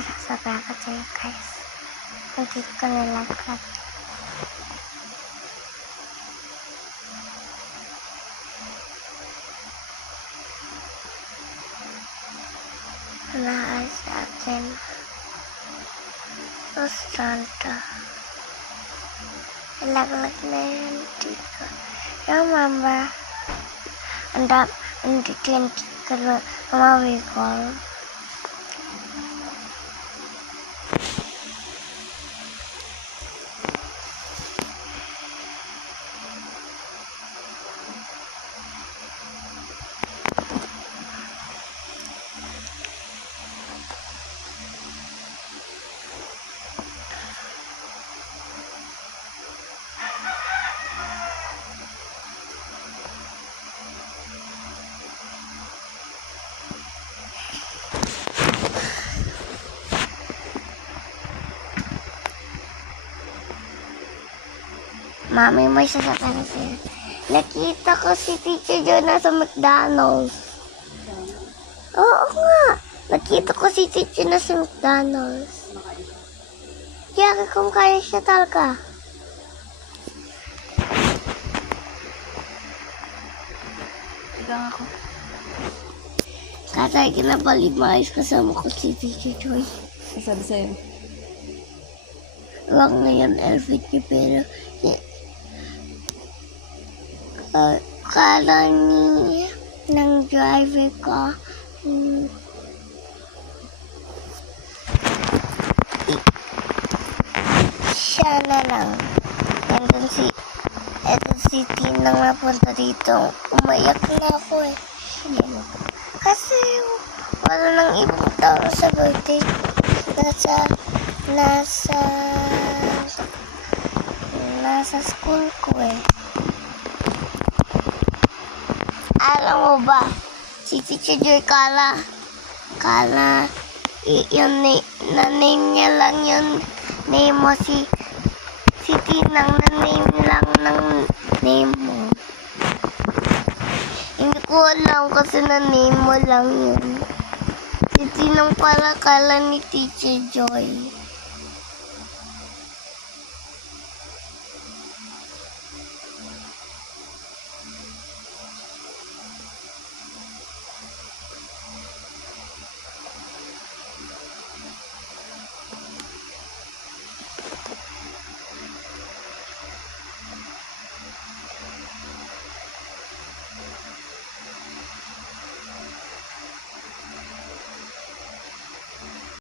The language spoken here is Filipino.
sasabihan ko sa'yo guys. Hindi ko nilaglag. Wala sa akin. Restauranta. Nilaglag na yun dito. Yung mama. Hindi ko na mawigol. Mami, may sasabihin sa'yo. Nakita ko si Teacher Jonah sa McDonald's. Oo nga. Nakita ko si Teacher na sa McDonald's. Kaya kung kaya siya talaga. Igang ako. Katay kinabalik maayos kasama ko si Teacher Joy. Sabi sa'yo. Lang ngayon, elfit niya pero kala ni ng driver ko siya na lang. Nandun si Tinang napunta dito. Umayak na ako eh. Kasi wala nang ibang tao sa birthday. Nasa school ko eh. Alam mo ba, si Teacher Joy kala yun na-name niya lang yun. Name mo si Tinang na-name lang ng name mo. Hindi ko alam kasi na-name mo lang yun. Si Tinang pala kala ni Teacher Joy.